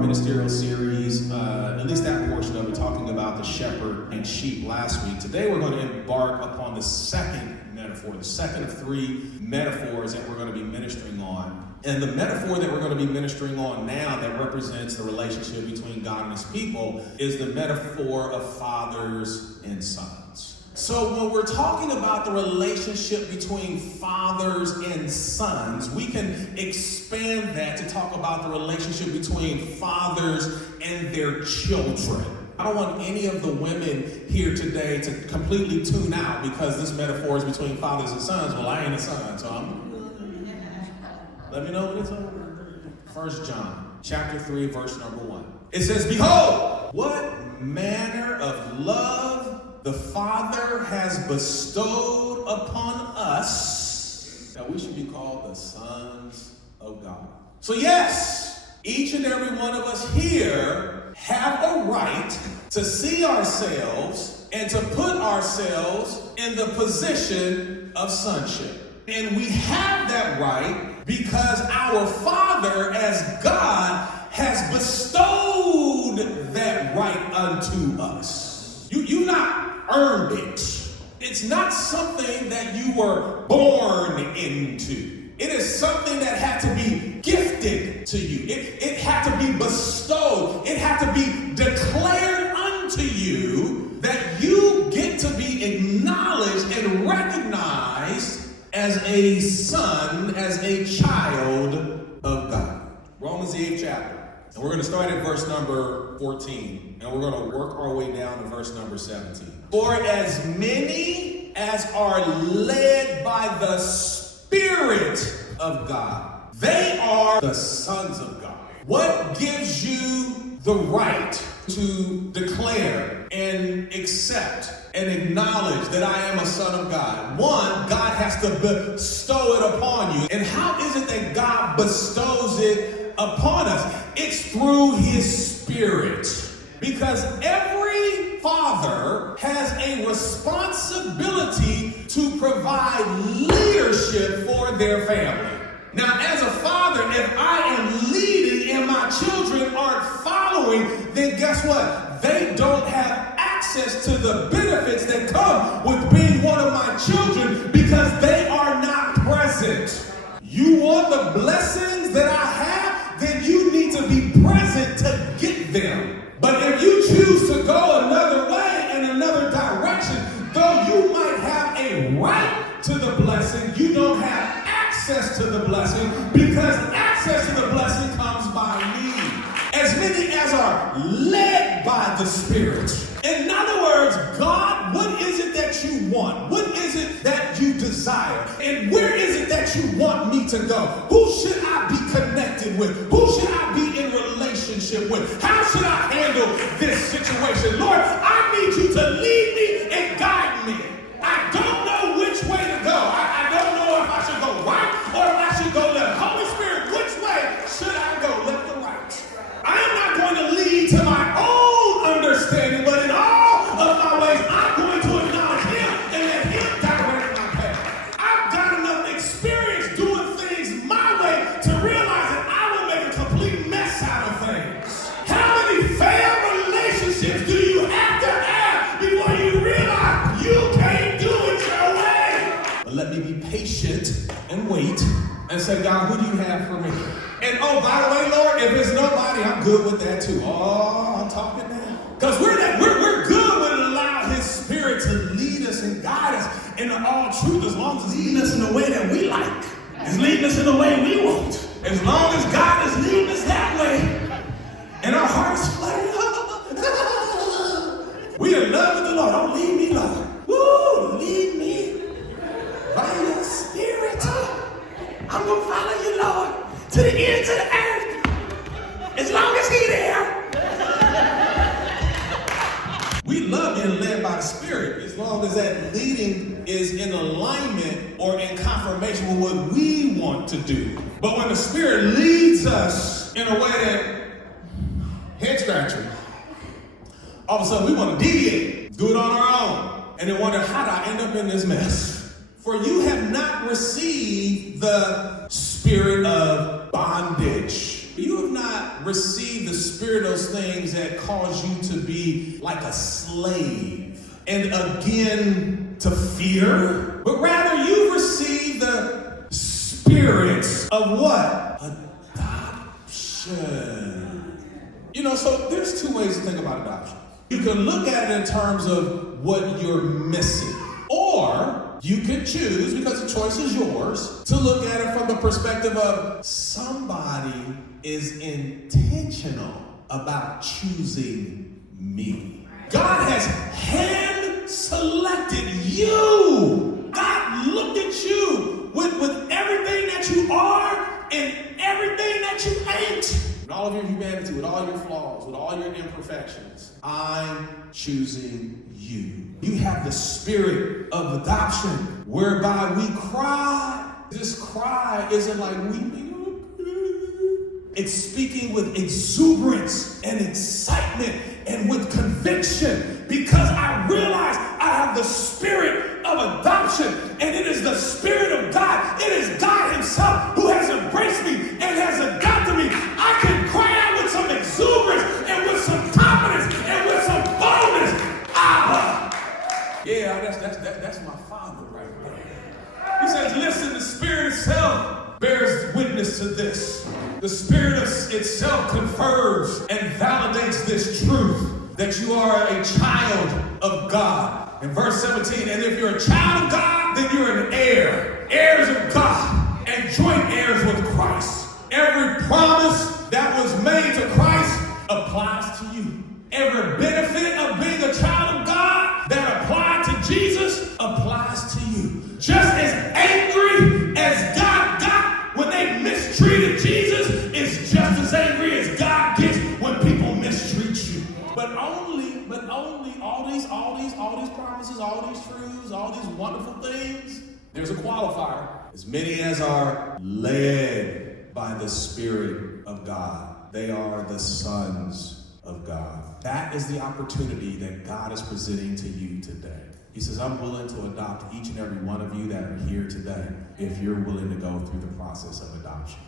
Ministerial series, at least that portion of it, talking about the shepherd and sheep last week. Today we're going to embark upon the second metaphor, the second of three metaphors that we're going to be ministering on. And the metaphor that we're going to be ministering on now that represents the relationship between God and his people is the metaphor of fathers and sons. So when we're talking about the relationship between fathers and sons, we can expand that to talk about the relationship between fathers and their children. I don't want any of the women here today to completely tune out because this metaphor is between fathers and sons. Well, I ain't a son, so let me know when it's over. 1 John chapter 3, verse number 1. It says, "Behold, what manner of love the Father has bestowed upon us, that we should be called the sons of God." So yes, each and every one of us here have a right to see ourselves and to put ourselves in the position of sonship. And we have that right because our Father, as God, has bestowed that right unto us. You not earned it. It's not something that you were born into. It is something that had to be gifted to you. It had to be bestowed. It had to be declared unto you that you get to be acknowledged and recognized as a son, as a child of God. Romans the 8th chapter. And we're going to start at verse number 14. And we're going to work our way down to verse number 17. "For as many as are led by the Spirit of God, they are the sons of God." What gives you the right to declare and accept and acknowledge that I am a son of God? One, God has to bestow it upon you. And how is it that God bestows it upon us? It's through his Spirit. Because every father has a responsibility to provide leadership for their family. Now, as a father, if I am leading and my children aren't following, then guess what? They don't have access to the benefits that come with being one of my children because they are not present. You want the blessings that I have, then you need to be present to get them. But if you choose to go another way in another direction, though you might have a right to the blessing, you don't have access to the blessing because access to the blessing comes by me. As many as are led by the Spirit. In other words, God, what is it that you want? What is it that you desire? And where is it that you want me to go? Who should I be connected with? Who should I be in relationship with? How should I handle this situation? Lord, I need you to lead me and guide me. I don't know which way to go. I don't know if I should go right or if I should go left. Holy Spirit, which way should I go, left or right? I am not going to lead to my own understanding, but in all of my ways, I'm going to acknowledge him and let him direct my path. I've got enough experience doing things my way to realize that I will make a complete mess out of things. How many failed relationships do you have to have before you realize you can't do it your way? But let me be patient and wait and say, God, who do you have for me? And oh, by the way, Lord, if it's nobody, I'm good with that too. Oh, I'm talking now. Because we're good with allowing his Spirit to lead us and guide us into all truth as long as he's leading us in the way that we like. He's leading us in the way we want. As long as God is leading us that way, and our heart is fluttering, we are in love with the Lord. Don't leave me, Lord. Woo, lead me by your spirit. I'm going to follow you, Lord, to the ends of the earth, as long as He's there. We love being led by the Spirit as long as that leading is in alignment or in confirmation with what we want to do. But when the Spirit leads us in a way that, head scratcher, all of a sudden we want to deviate, do it on our own, and then wonder, how did I end up in this mess? For you have not received the spirit of bondage. You have not received the spirit of those things that cause you to be like a slave and again to fear, but rather you've received the spirit of what? Adoption. You know, so there's two ways to think about adoption. You can look at it in terms of what you're missing, or you can choose, because the choice is yours, to look at it from the perspective of somebody is intentional about choosing me. God has hand-selected you. God looked at you with everything that you are and everything that you ain't. With all of your humanity, with all your flaws, with all your imperfections, I'm choosing you. You have the spirit of adoption, whereby we cry. This cry isn't like weeping. It's speaking with exuberance and excitement and with conviction, because I realize I have the spirit of adoption, and it is the Spirit of God. It is God Himself who has embraced me and has adopted me. I can cry out with some exuberance and with some confidence and with some boldness. Abba. Yeah, that's my Father right there. He says, listen, the Spirit itself bears witness to this. The Spirit itself confirms and validates this truth, that you are a child of God. In verse 17, and if you're a child of God, then you're an heir, heirs of God, and joint heirs with Christ. Every promise that was made to Christ applies to you. Every benefit of being a child of God that applied to Jesus applies to you. Just as angry as God got when they mistreated Jesus is just as angry as God gets when people mistreat you. But only all these promises, all these truths, all these wonderful things, there's a qualifier. As many as are led by the Spirit of God, they are the sons of God. That is the opportunity that God is presenting to you today. He says, I'm willing to adopt each and every one of you that are here today if you're willing to go through the process of adoption.